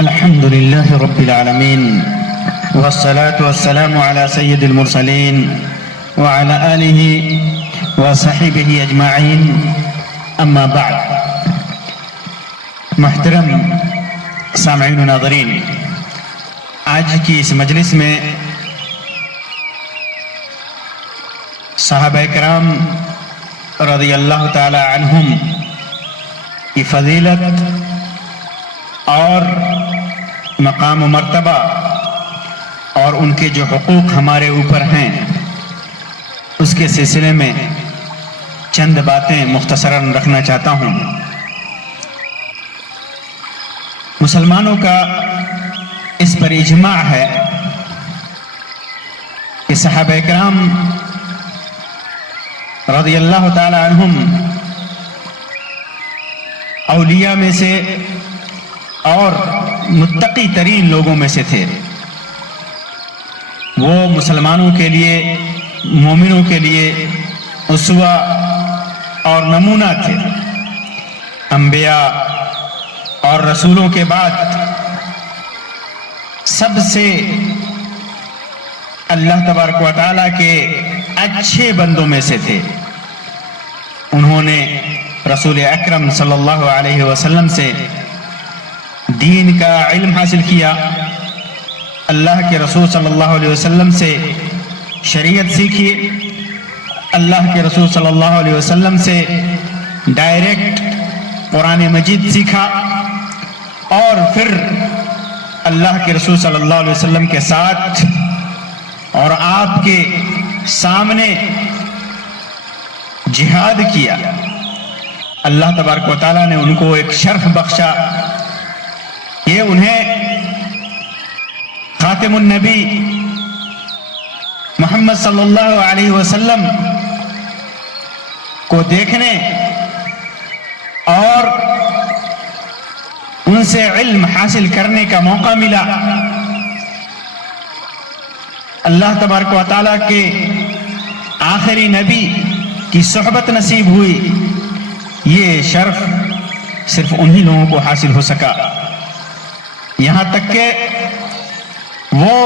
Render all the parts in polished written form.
الحمد لله رب العالمين والصلاة والسلام على سيد المرسلين وعلى آله وصحبه أجمعين أما بعد. محترم سامعین و ناظرین، آج کی اس مجلس میں صحابہ کرام رضی اللہ تعالی عنہم کی فضیلت اور مقام و مرتبہ اور ان کے جو حقوق ہمارے اوپر ہیں اس کے سلسلے میں چند باتیں مختصراً رکھنا چاہتا ہوں. مسلمانوں کا اس پر اجماع ہے کہ صحابہ کرام رضی اللہ تعالی عنہم اولیاء میں سے اور متقی ترین لوگوں میں سے تھے. وہ مسلمانوں کے لیے، مومنوں کے لیے اسوہ اور نمونہ تھے. انبیاء اور رسولوں کے بعد سب سے اللہ تبارک و تعالیٰ کے اچھے بندوں میں سے تھے. انہوں نے رسول اکرم صلی اللہ علیہ وسلم سے دین کا علم حاصل کیا، اللہ کے رسول صلی اللہ علیہ وسلم سے شریعت سیکھی، اللہ کے رسول صلی اللہ علیہ وسلم سے ڈائریکٹ قرآن مجید سیکھا، اور پھر اللہ کے رسول صلی اللہ علیہ وسلم کے ساتھ اور آپ کے سامنے جہاد کیا. اللہ تبارک و تعالیٰ نے ان کو ایک شرف بخشا، یہ انہیں خاتم النبی محمد صلی اللہ علیہ وسلم کو دیکھنے اور ان سے علم حاصل کرنے کا موقع ملا. اللہ تبارک و تعالیٰ کے آخری نبی کی صحبت نصیب ہوئی. یہ شرف صرف انہی لوگوں کو حاصل ہو سکا، یہاں تک کہ وہ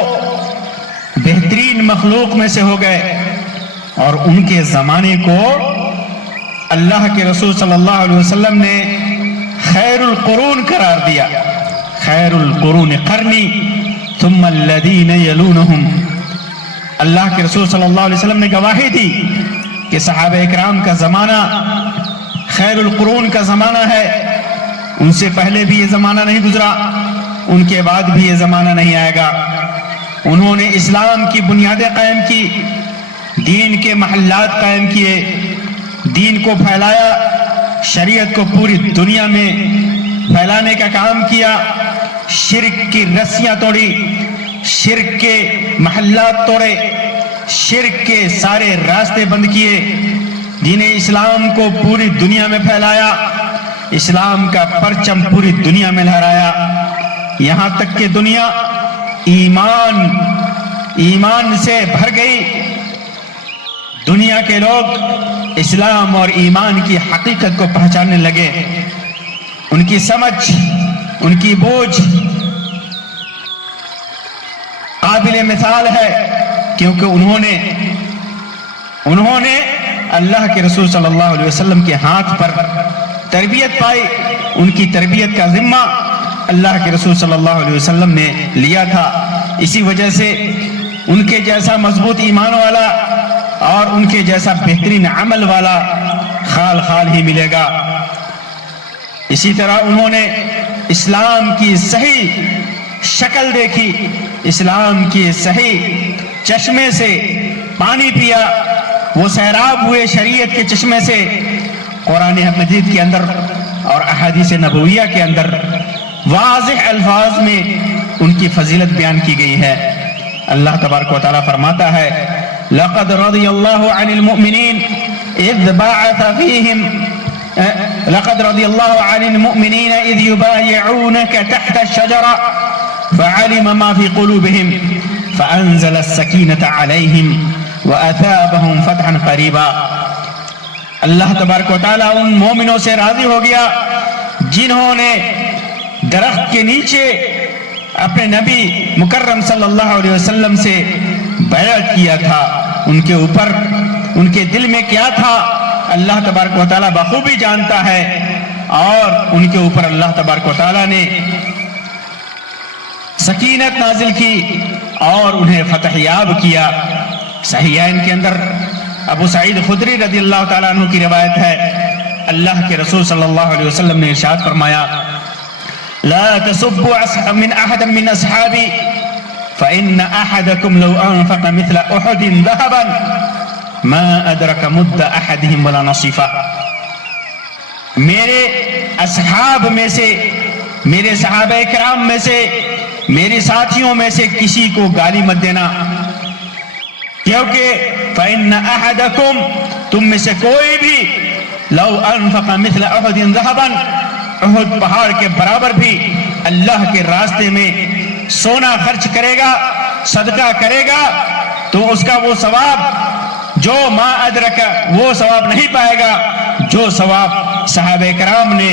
بہترین مخلوق میں سے ہو گئے اور ان کے زمانے کو اللہ کے رسول صلی اللہ علیہ وسلم نے خیر القرون قرار دیا. خیر القرون قرنی ثم الذین یلونہم. اللہ کے رسول صلی اللہ علیہ وسلم نے گواہی دی کہ صحابہ اکرام کا زمانہ خیر القرون کا زمانہ ہے. ان سے پہلے بھی یہ زمانہ نہیں گزرا، ان کے بعد بھی یہ زمانہ نہیں آئے گا. انہوں نے اسلام کی بنیادیں قائم کی، دین کے محلات قائم کیے، دین کو پھیلایا، شریعت کو پوری دنیا میں پھیلانے کا کام کیا. شرک کی رسیاں توڑی، شرک کے محلات توڑے، شرک کے سارے راستے بند کیے، دین اسلام کو پوری دنیا میں پھیلایا، اسلام کا پرچم پوری دنیا میں لہرایا، یہاں تک کہ دنیا ایمان سے بھر گئی. دنیا کے لوگ اسلام اور ایمان کی حقیقت کو پہچاننے لگے. ان کی سمجھ، ان کی بوجھ قابل مثال ہے، کیونکہ انہوں نے اللہ کے رسول صلی اللہ علیہ وسلم کے ہاتھ پر تربیت پائی. ان کی تربیت کا ذمہ اللہ کے رسول صلی اللہ علیہ وسلم نے لیا تھا. اسی وجہ سے ان کے جیسا مضبوط ایمان والا اور ان کے جیسا بہترین عمل والا خال خال ہی ملے گا. اسی طرح انہوں نے اسلام کی صحیح شکل دیکھی، اسلام کی صحیح چشمے سے پانی پیا. وہ سیراب ہوئے شریعت کے چشمے سے. قرآن مجید کے اندر اور احادیث نبویہ کے اندر واضح الفاظ میں ان کی فضیلت بیان کی گئی ہے. اللہ تبارک و تعالیٰ فرماتا ہے لَقَدْ رَضِيَ اللَّهُ عَنِ الْمُؤْمِنِينَ إِذْ بَعَثَ فِيهِمْ لَقَدْ رَضِيَ اللَّهُ عَنِ الْمُؤْمِنِينَ إِذْ يُبَايِعُونَكَ تَحْتَ الشَّجَرَةِ فَعَلِمَ مَا فِي قُلُوبِهِمْ فَأَنزَلَ السَّكِينَةَ عَلَيْهِمْ وَأَثَابَهُمْ فَتْحًا قَرِيبًا. اللہ تبارک و تعالیٰ ان مومنوں سے راضی ہو گیا جنہوں نے درخت کے نیچے اپنے نبی مکرم صلی اللہ علیہ وسلم سے بیعت کیا تھا، ان کے اوپر ان کے دل میں کیا تھا اللہ تبارک و تعالیٰ بخوبی جانتا ہے، اور ان کے اوپر اللہ تبارک و تعالیٰ نے سکینت نازل کی اور انہیں فتح یاب کیا۔ صحیحین کے اندر ابو سعید خدری رضی اللہ تعالیٰ عنہ کی روایت ہے، اللہ کے رسول صلی اللہ علیہ وسلم نے ارشاد فرمایا، لا تسبوا من احد من اصحابی فإن احدکم لو انفق مثل احد ذهبا ما ادرک مد احدهم ولا نصیفہ۔ میرے اصحاب میں سے، میرے صحابہ کرام میں سے، میرے ساتھیوں میں سے کسی کو گالی مت دینا، کیونکہ فَإِنَّ أَحَدَكُمْ تم میں سے کوئی بھی لو انفق مثل احد ذهبا احد پہاڑ کے برابر بھی اللہ کے راستے میں سونا خرچ کرے گا، صدقہ کرے گا، تو اس کا وہ ثواب جو ما ادرک وہ ثواب نہیں پائے گا جو ثواب صحابہ کرام نے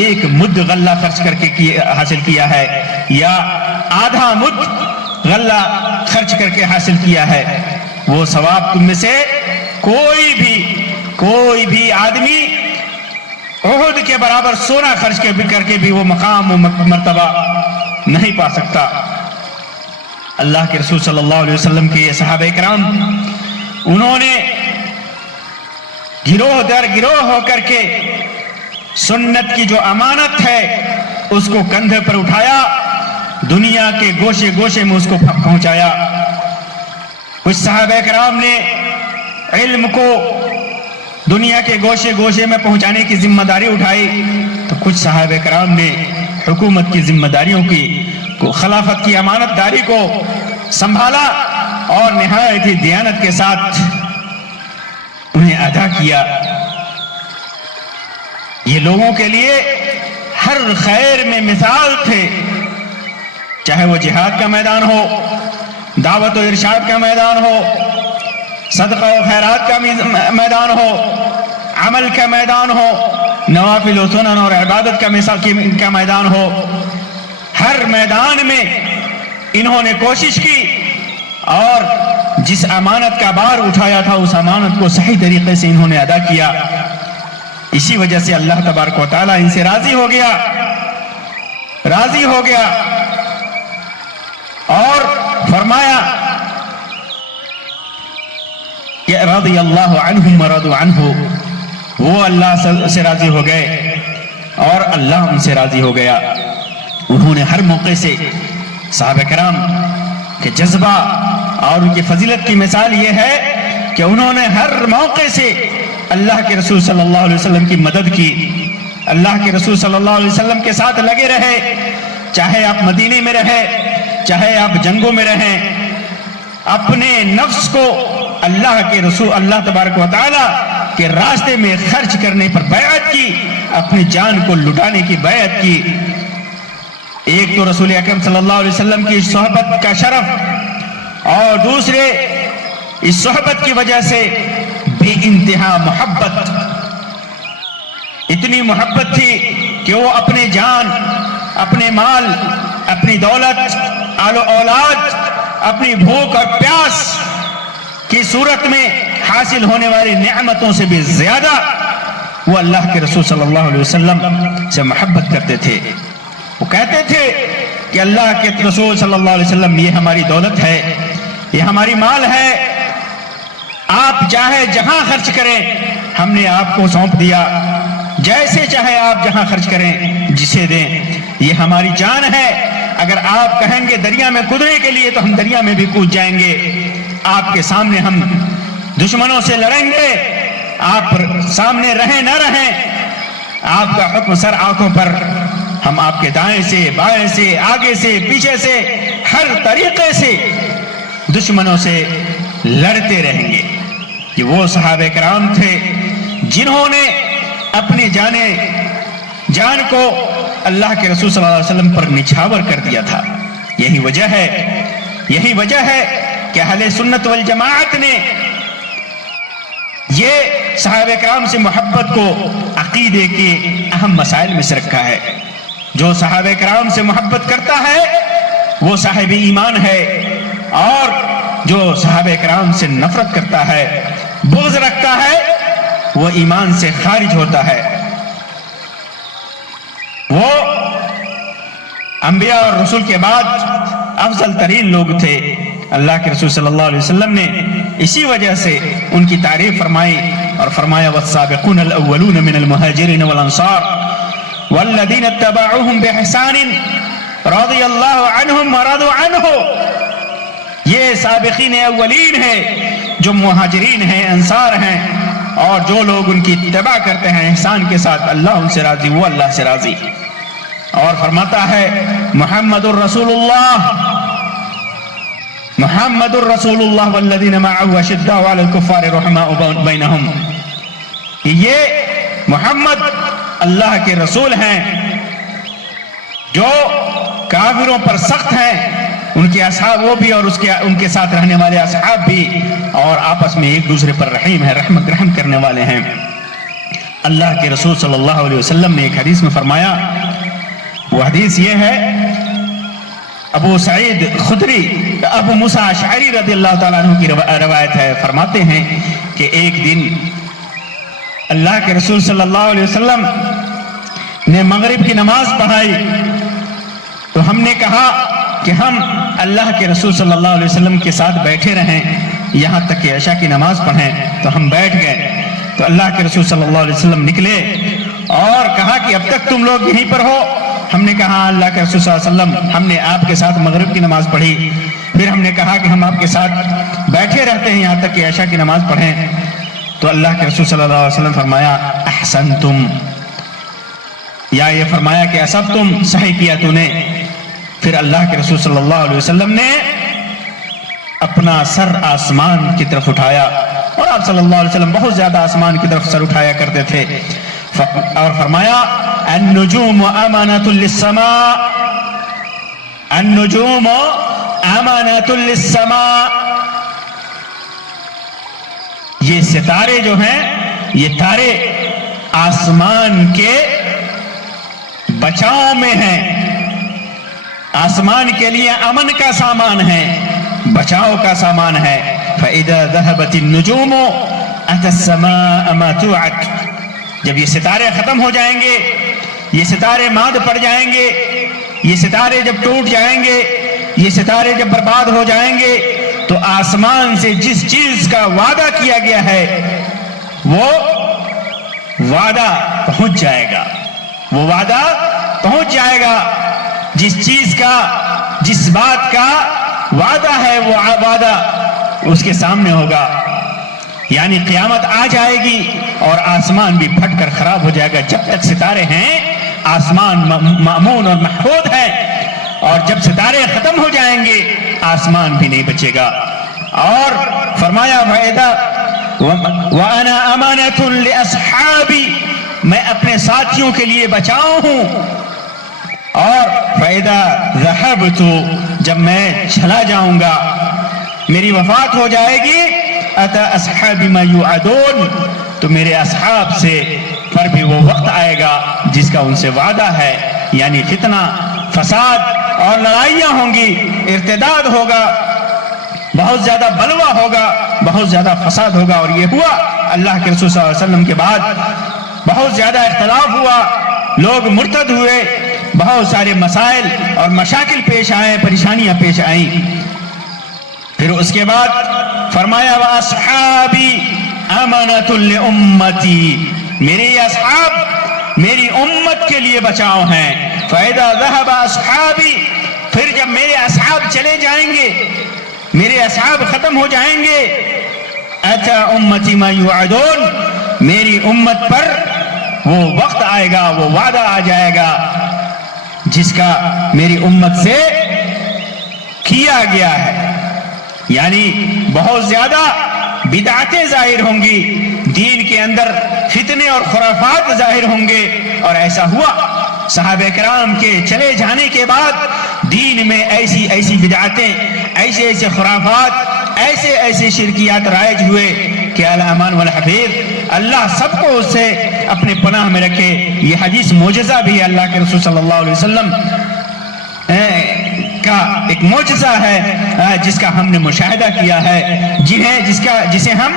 ایک مد غلہ خرچ کر کے حاصل کیا ہے، یا آدھا مد غلہ خرچ کر کے حاصل کیا ہے۔ وہ ثواب تم میں سے کوئی بھی آدمی احد کے برابر سونا خرچ کر کے بھی وہ مقام و مرتبہ نہیں پا سکتا۔ اللہ کے رسول صلی اللہ علیہ وسلم کے یہ صحابہ کرام، انہوں نے گروہ در گروہ ہو کر کے سنت کی جو امانت ہے اس کو کندھے پر اٹھایا، دنیا کے گوشے گوشے میں اس کو پہنچایا۔ کچھ صحابہ کرام نے علم کو دنیا کے گوشے گوشے میں پہنچانے کی ذمہ داری اٹھائی، تو کچھ صحابہ کرام نے حکومت کی ذمہ داریوں کی، خلافت کی امانت داری کو سنبھالا اور نہایت ہی دیانت کے ساتھ انہیں ادا کیا۔ یہ لوگوں کے لیے ہر خیر میں مثال تھے، چاہے وہ جہاد کا میدان ہو، دعوت و ارشاد کا میدان ہو، صدقہ و خیرات کا میدان ہو، عمل کا میدان ہو، نوافل و سنن اور عبادت کا میدان ہو، ہر میدان میں انہوں نے کوشش کی اور جس امانت کا بار اٹھایا تھا اس امانت کو صحیح طریقے سے انہوں نے ادا کیا۔ اسی وجہ سے اللہ تبارک و تعالیٰ ان سے راضی ہو گیا اور فرمایا کہ رضی اللہ عنہم ورضوا عنہ، وہ اللہ سے راضی ہو گئے اور اللہ ان سے راضی ہو گیا۔ انہوں نے ہر موقع سے صحابہ کرام کے جذبہ اور ان کی فضیلت کی مثال یہ ہے کہ انہوں نے ہر موقع سے اللہ کے رسول صلی اللہ علیہ وسلم کی مدد کی، اللہ کے رسول صلی اللہ علیہ وسلم کے ساتھ لگے رہے، چاہے آپ مدینے میں رہے، چاہے آپ جنگوں میں رہیں، اپنے نفس کو اللہ کے رسول اللہ تبارک و تعالیٰ کے راستے میں خرچ کرنے پر بیعت کی، اپنی جان کو لٹانے کی بیعت کی۔ ایک تو رسول اکرم صلی اللہ علیہ وسلم کی صحبت کا شرف، اور دوسرے اس صحبت کی وجہ سے بے انتہا محبت، اتنی محبت تھی کہ وہ اپنے جان، اپنے مال، اپنی دولت، آل و اولاد، اپنی بھوک اور پیاس کی صورت میں حاصل ہونے والی نعمتوں سے بھی زیادہ وہ اللہ کے رسول صلی اللہ علیہ وسلم سے محبت کرتے تھے۔ وہ کہتے تھے کہ اللہ کے رسول صلی اللہ علیہ وسلم یہ ہماری دولت ہے، یہ ہماری مال ہے، آپ چاہے جہاں خرچ کریں ہم نے آپ کو سونپ دیا، جیسے چاہے آپ جہاں خرچ کریں جسے دیں، یہ ہماری جان ہے، اگر آپ کہیں گے دریا میں کودنے کے لیے تو ہم دریا میں بھی کود جائیں گے، آپ کے سامنے ہم دشمنوں سے لڑیں گے، آپ سامنے رہیں نہ رہیں، آپ کا حکم سر آنکھوں پر، ہم آپ کے دائیں سے بائیں سے آگے سے پیچھے سے ہر طریقے سے دشمنوں سے لڑتے رہیں گے۔ یہ وہ صحابہ کرام تھے جنہوں نے اپنی جان کو اللہ کے رسول صلی اللہ علیہ وسلم پر نچھاور کر دیا تھا۔ یہی وجہ ہے کہ اہل سنت والجماعت نے یہ صحابہ کرام سے محبت کو عقیدے کے اہم مسائل میں سے رکھا ہے۔ جو صحابہ کرام سے محبت کرتا ہے وہ صاحب ایمان ہے، اور جو صحابہ کرام سے نفرت کرتا ہے، بغض رکھتا ہے، وہ ایمان سے خارج ہوتا ہے۔ وہ انبیاء اور رسول کے بعد افضل ترین لوگ تھے۔ اللہ کے رسول صلی اللہ علیہ وسلم نے اسی وجہ سے ان کی تعریف فرمائی اور فرمایا والسابقون الاولون من المہاجرین والانصار والذین اتبعوهم بإحسان رضی اللہ عنہم ورضوا عنہ۔ یہ سابقین اولین ہیں جو مہاجرین ہیں، انصار ہیں، اور جو لوگ ان کی اتباع کرتے ہیں احسان کے ساتھ، اللہ ان سے راضی، وہ اللہ سے راضی۔ اور فرماتا ہے محمد الرسول اللہ، محمد الرسول اللہ والذین معه اشداء علی الکفار رحماء بینہم، یہ محمد اللہ کے رسول ہیں جو کافروں پر سخت ہیں، ان کے اصحاب وہ بھی اور ان کے ساتھ رہنے والے اصحاب بھی، اور آپس میں ایک دوسرے پر رحیم ہے، رحم کرنے والے ہیں۔ اللہ کے رسول صلی اللہ علیہ وسلم نے ایک حدیث میں فرمایا، وہ حدیث یہ ہے، ابو سعید خدری، ابو موسیٰ اشعری رضی اللہ تعالیٰ عنہ کی روایت ہے، فرماتے ہیں کہ ایک دن اللہ کے رسول صلی اللہ علیہ وسلم نے مغرب کی نماز پڑھائی، تو ہم نے کہا کہ ہم اللہ کے رسول صلی اللہ علیہ وسلم کے ساتھ بیٹھے رہیں یہاں تک کہ عشاء کی نماز پڑھیں، تو ہم بیٹھ گئے۔ تو اللہ کے رسول صلی اللہ علیہ وسلم نکلے اور کہا کہ اب تک تم لوگ یہیں پر ہو؟ ہم نے کہا اللہ کے رسول صلی اللہ علیہ وسلم ہم نے آپ کے ساتھ مغرب کی نماز پڑھی، پھر ہم نے کہا کہ ہم آپ کے ساتھ بیٹھے رہتے ہیں یہاں تک کہ عشاء کی نماز پڑھیں۔ تو اللہ کے رسول صلی اللہ علیہ وسلم فرمایا احسنتم، یا یہ فرمایا کہ اصبتم، صحیح کیا تو نے۔ پھر اللہ کے رسول صلی اللہ علیہ وسلم نے اپنا سر آسمان کی طرف اٹھایا، اور آپ صلی اللہ علیہ وسلم بہت زیادہ آسمان کی طرف سر اٹھایا کرتے تھے، اور فرمایا النجوم امانۃ للسماء، النجوم امانۃ للسماء، یہ ستارے جو ہیں یہ تارے آسمان کے بچاؤ میں ہیں، آسمان کے لیے امن کا سامان ہے، بچاؤ کا سامان ہے۔ فَإِذَا ذَهَبَتِ النُّجُومُ أَتَى السَّمَاءَ مَا تُوعَدُ، جب یہ ستارے ختم ہو جائیں گے، یہ ستارے ماد پڑ جائیں گے، یہ ستارے جب ٹوٹ جائیں گے، یہ ستارے جب برباد ہو جائیں گے، تو آسمان سے جس چیز کا وعدہ کیا گیا ہے وہ وعدہ پہنچ جائے گا، وہ وعدہ پہنچ جائے گا، جس چیز کا، جس بات کا وعدہ ہے وہ وعدہ اس کے سامنے ہوگا، یعنی قیامت آ جائے گی اور آسمان بھی پھٹ کر خراب ہو جائے گا۔ جب تک ستارے ہیں آسمان مأمون اور محفوظ ہے، اور جب ستارے ختم ہو جائیں گے آسمان بھی نہیں بچے گا۔ اور فرمایا وَأَنَا أَمَانَةٌ لِأَصْحَابِي، میں اپنے ساتھیوں کے لیے بچاؤ ہوں۔ اور فَإِذَا ذَهَبْتُ، جب میں چلا جاؤں گا، میری وفات ہو جائے گی، أَتَى أَصْحَابِ مَا يُعَدُونَ، تو میرے اصحاب سے پر بھی وہ وقت آئے گا جس کا ان سے وعدہ ہے، یعنی فتنہ، فساد اور لڑائیاں ہوں گی، ارتداد ہوگا، بہت زیادہ بلوہ ہوگا، بہت زیادہ فساد ہوگا۔ اور یہ ہوا اللہ کے رسول صلی اللہ علیہ وسلم کے بعد، بہت زیادہ اختلاف ہوا، لوگ مرتد ہوئے، بہت سارے مسائل اور مشاکل پیش آئے، پریشانیاں پیش آئیں۔ پھر اس کے بعد فرمایا وَأَصْحَابِي أَمَانَةٌ لِأُمَّتِي، میرے اصحاب میری امت کے لیے بچاؤ ہیں۔ فَإِذَا ذَهَبَ أَصْحَابِي، پھر جب میرے اصحاب چلے جائیں گے، میرے اصحاب ختم ہو جائیں گے، أَتَى أُمَّتِي مَا يُوعَدُونَ، میری امت پر وہ وقت آئے گا، وہ وعدہ آ جائے گا جس کا میری امت سے کیا گیا ہے، یعنی بہت زیادہ بدعتیں ظاہر ہوں گی، دین کے اندر فتنے اور خرافات ظاہر ہوں گے۔ اور ایسا ہوا، صحابہ کرام کے چلے جانے کے بعد دین میں ایسی ایسی بدعتیں، ایسے ایسے خرافات، ایسے ایسے شرکیات رائج ہوئے کہ الامان والحفیظ، اللہ سب کو اس سے اپنے پناہ میں رکھے۔ یہ حدیث معجزہ بھی ہے اللہ کے رسول صلی اللہ علیہ وسلم کا ایک معجزہ ہے جس کا ہم نے مشاہدہ کیا ہے، جسے ہم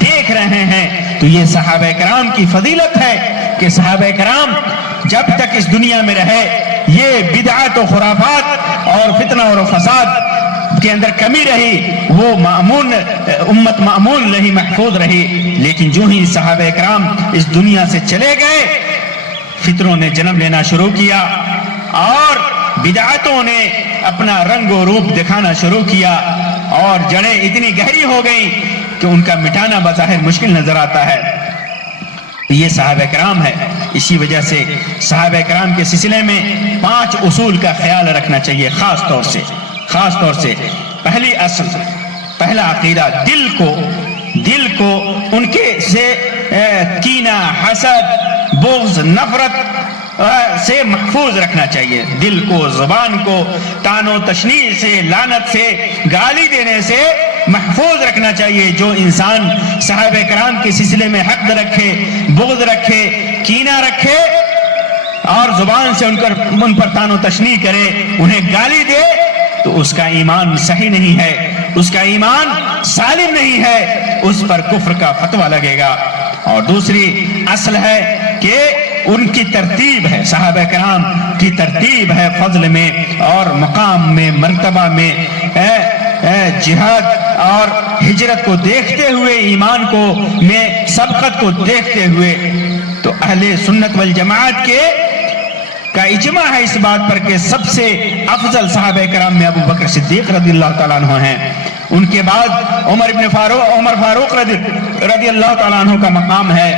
دیکھ رہے ہیں۔ تو یہ صحابہ کرام کی فضیلت ہے کہ صحابہ کرام جب تک اس دنیا میں رہے یہ بدعات و خرافات اور فتنہ اور فساد کے اندر کمی رہی، وہ امت مأمون رہی، محفوظ رہی۔ لیکن جو ہی صحابہ کرام اس دنیا سے چلے گئے، فتنوں نے جنم لینا شروع کیا اور بدعاتوں نے اپنا رنگ و روپ دکھانا شروع کیا، اور جڑیں اتنی گہری ہو گئیں کہ ان کا مٹانا بظاہر مشکل نظر آتا ہے۔ یہ صحابہ کرام ہے۔ اسی وجہ سے صحابہ کرام کے سلسلے میں 5 اصول کا خیال رکھنا چاہیے، خاص طور سے پہلی اصل، پہلا عقیدہ، دل کو ان کے سے کینہ، حسد، بغض، نفرت سے محفوظ رکھنا چاہیے۔ دل کو، زبان کو طعن و تشنیع سے، لعنت سے، گالی دینے سے محفوظ رکھنا چاہیے۔ جو انسان صحابہ کرام کے سلسلے میں حقد رکھے، بغض رکھے، کینہ رکھے اور زبان سے ان پر طعن و تشنیع کرے، انہیں گالی دے، تو اس کا ایمان صحیح نہیں ہے، اس کا ایمان سالم نہیں ہے، اس پر کفر کا فتویٰ لگے گا۔ اور دوسری اصل ہے کہ ان کی ترتیب ہے، صحابہ کرام کی ترتیب ہے فضل میں اور مقام میں، مرتبہ میں، جہاد اور ہجرت کو دیکھتے ہوئے، ایمان کو میں سبقت کو دیکھتے ہوئے۔ تو اہل سنت والجماعت کا اجماع ہے اس بات پر کہ سب سے افضل صحابہ کرام میں ابو بکر صدیق رضی اللہ تعالیٰ عنہ ہیں، ان کے بعد عمر فاروق رضی اللہ تعالیٰ عنہ کا مقام ہے،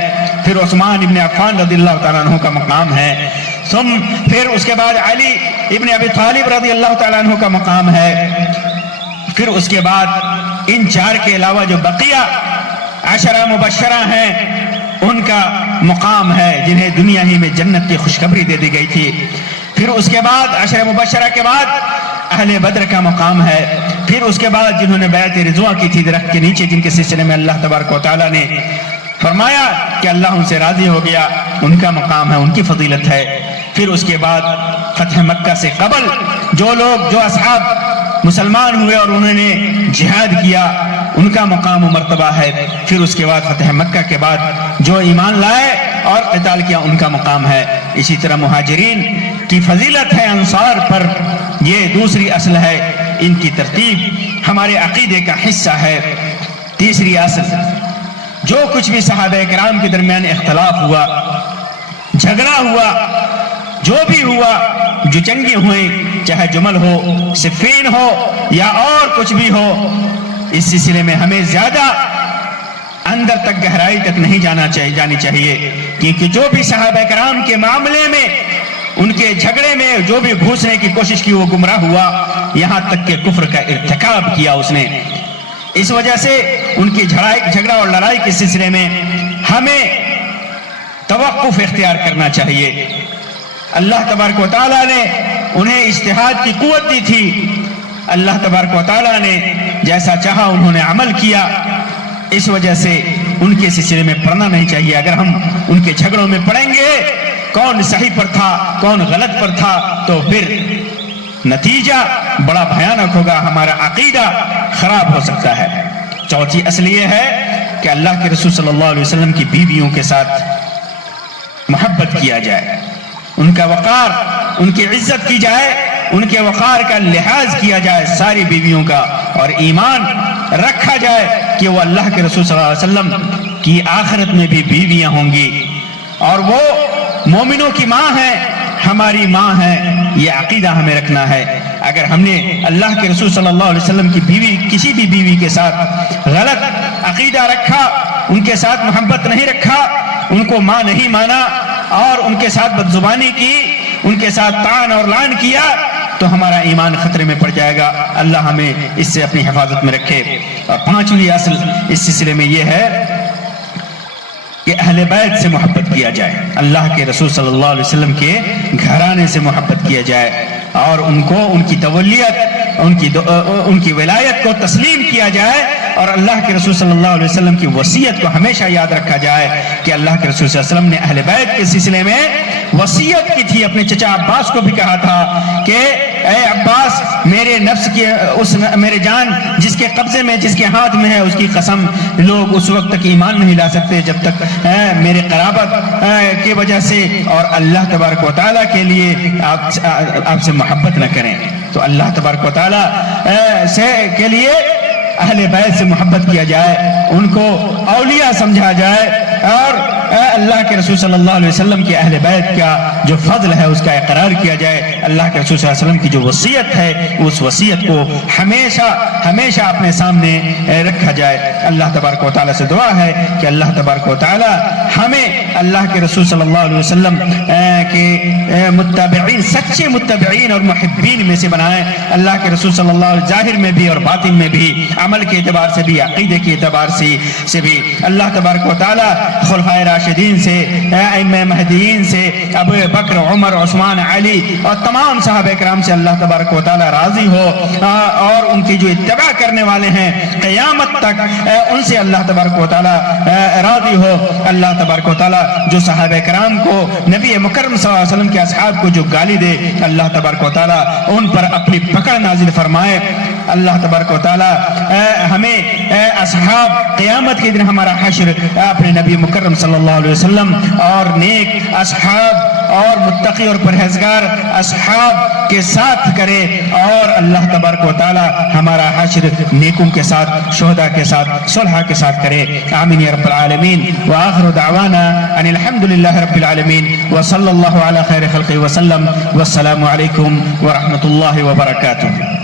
پھر عثمان ابن عفان رضی اللہ تعالیٰ عنہ کا مقام ہے، پھر اس کے بعد علی ابن ابی طالب رضی اللہ تعالیٰ عنہ کا مقام ہے، پھر اس کے بعد ان 4 کے علاوہ جو بقیہ 10 مبشرہ ہیں ان کا مقام ہے، جنہیں دنیا ہی میں جنت کی خوشخبری دے دی گئی تھی۔ پھر اس کے بعد 10 مبشرہ کے بعد اہل بدر کا مقام ہے، پھر اس کے بعد جنہوں نے بیعت رضوان کی تھی درخت کے نیچے، جن کے سلسلے میں اللہ تبارک و تعالیٰ نے فرمایا کہ اللہ ان سے راضی ہو گیا، ان کا مقام ہے، ان کی فضیلت ہے۔ پھر اس کے بعد فتح مکہ سے قبل جو اصحاب مسلمان ہوئے اور انہوں نے جہاد کیا، ان کا مقام و مرتبہ ہے۔ پھر اس کے بعد فتح مکہ کے بعد جو ایمان لائے اور قتال کیا، ان کا مقام ہے۔ اسی طرح مہاجرین کی فضیلت ہے انصار پر، یہ دوسری اصل ہے، ان کی ترتیب ہمارے عقیدے کا حصہ ہے۔ تیسری اصل، جو کچھ بھی صحابہ کرام کے درمیان اختلاف ہوا، جھگڑا ہوا، جو بھی ہوا، جو جنگیں ہوئیں، چاہے جمل ہو، صفین ہو یا اور کچھ بھی ہو، اس سلسلے میں ہمیں زیادہ اندر تک، گہرائی تک نہیں جانی چاہیے، کیونکہ جو بھی صحابہ کرام کے معاملے میں، ان کے جھگڑے میں جو بھی گھسنے کی کوشش کی، وہ گمراہ ہوا، یہاں تک کہ کفر کا ارتکاب کیا اس نے۔ اس وجہ سے ان کی جھگڑا اور لڑائی کے سلسلے میں ہمیں توقف اختیار کرنا چاہیے۔ اللہ تبارک و تعالیٰ نے انہیں اجتہاد کی قوت دی تھی، اللہ تبارک و تعالیٰ نے جیسا چاہا انہوں نے عمل کیا، اس وجہ سے ان کے سلسلے میں پڑھنا نہیں چاہیے۔ اگر ہم ان کے جھگڑوں میں پڑیں گے، کون صحیح پر تھا، کون غلط پر تھا، تو پھر نتیجہ بڑا بھیانک ہوگا، ہمارا عقیدہ خراب ہو سکتا ہے۔ چوتھی اصل یہ ہے کہ اللہ کے رسول صلی اللہ علیہ وسلم کی بیویوں کے ساتھ محبت کیا جائے، ان کا وقار، ان کی عزت کی جائے، ان کے وقار کا لحاظ کیا جائے ساری بیویوں کا، اور ایمان رکھا جائے کہ وہ اللہ کے رسول صلی اللہ علیہ وسلم کی آخرت میں بھی بیویاں ہوں گی، اور وہ مومنوں کی ماں ہیں، ہماری ماں ہے، یہ عقیدہ ہمیں رکھنا ہے۔ اگر ہم نے اللہ کے رسول صلی اللہ علیہ وسلم کی بیوی، کسی بھی بیوی کے ساتھ غلط عقیدہ رکھا، ان کے ساتھ محبت نہیں رکھا، ان کو ماں نہیں مانا اور ان کے ساتھ بدزبانی کی، ان کے ساتھ طعن اور لعن کیا، تو ہمارا ایمان خطرے میں پڑ جائے گا۔ اللہ ہمیں اس سے اپنی حفاظت میں رکھے۔ اور پانچویں اصل اس سلسلے میں یہ ہے کہ اہل بیت سے محبت کیا جائے، اللہ کے رسول صلی اللہ علیہ وسلم کے گھرانے سے محبت کیا جائے، اور ان کو، ان کی تولیت، ان کی ولایت کو تسلیم کیا جائے، اور اللہ کے رسول صلی اللہ علیہ وسلم کی وصیت کو ہمیشہ یاد رکھا جائے کہ اللہ کے رسول صلی اللہ علیہ وسلم نے اہل بیت کے سلسلے میں وصیت کی تھی، اپنے چچا عباس کو بھی کہا تھا کہ اے عباس، میرے نفس کی میرے جان جس کے قبضے میں، جس کے ہاتھ میں ہے، اس کی قسم لوگ اس وقت تک ایمان نہیں لا سکتے جب تک میرے قرابت کی وجہ سے اور اللہ تبارک و تعالیٰ کے لیے آپ سے محبت نہ کریں۔ تو اللہ تبارک و تعالیٰ کے لیے اہل بیت سے محبت کیا جائے، ان کو اولیاء سمجھا جائے، اور اللہ کے رسول صلی اللہ علیہ وسلم کی اہل بیت کا جو فضل ہے اس کا اقرار کیا جائے۔ اللہ کے رسول صلی اللہ علیہ وسلم کی جو وصیت ہے اس وصیت کو ہمیشہ ہمیشہ اپنے سامنے رکھا جائے۔ اللہ تبارک و تعالیٰ سے دعا ہے کہ اللہ تبارک و تعالیٰ ہمیں اللہ کے رسول صلی اللہ علیہ وسلم کے متبعین، سچے متبعین اور محبین میں سے بنائے۔ اللہ کے رسول صلی اللہ علیہ وسلم ظاہر میں بھی اور باطن میں بھی، عمل کے اعتبار سے بھی، عقیدے کے اعتبار سے بھی۔ اللہ تبارک و تعالیٰ خلفائے راشدین سے، ائمہ مہدیین سے، ابو بکر، عمر، عثمان، علی اور تمام صحابہ کرام سے اللہ تبارک و تعالیٰ راضی ہو، اور ان کی جو اتباع کرنے والے ہیں قیامت تک ان سے اللہ تبارک و تعالیٰ راضی ہو۔ اللہ تبارک و تعالیٰ جو صحابہ کرام کو، نبی مکرم صلی اللہ علیہ وسلم کے اصحاب کو جو گالی دے، اللہ تبارک و تعالیٰ ان پر اپنی پکڑ نازل فرمائے۔ اللہ تبارک و تعالیٰ ہمیں اصحاب قیامت کے دن ہمارا حشر اپنے نبی مکرم صلی اللہ علیہ وسلم اور نیک اصحاب اور متقی اور پرہیزگار اصحاب کے ساتھ کرے، اور اللہ تبارک و تعالیٰ ہمارا حشر نیکوں کے ساتھ، شہداء کے ساتھ، صلحاء کے ساتھ کرے۔ آمین یا رب العالمین۔ وآخر دعوانا ان الحمد للہ رب العالمین، وصلی اللہ علی خیر خلقہ وسلم، والسلام علیکم ورحمۃ اللہ وبرکاتہ۔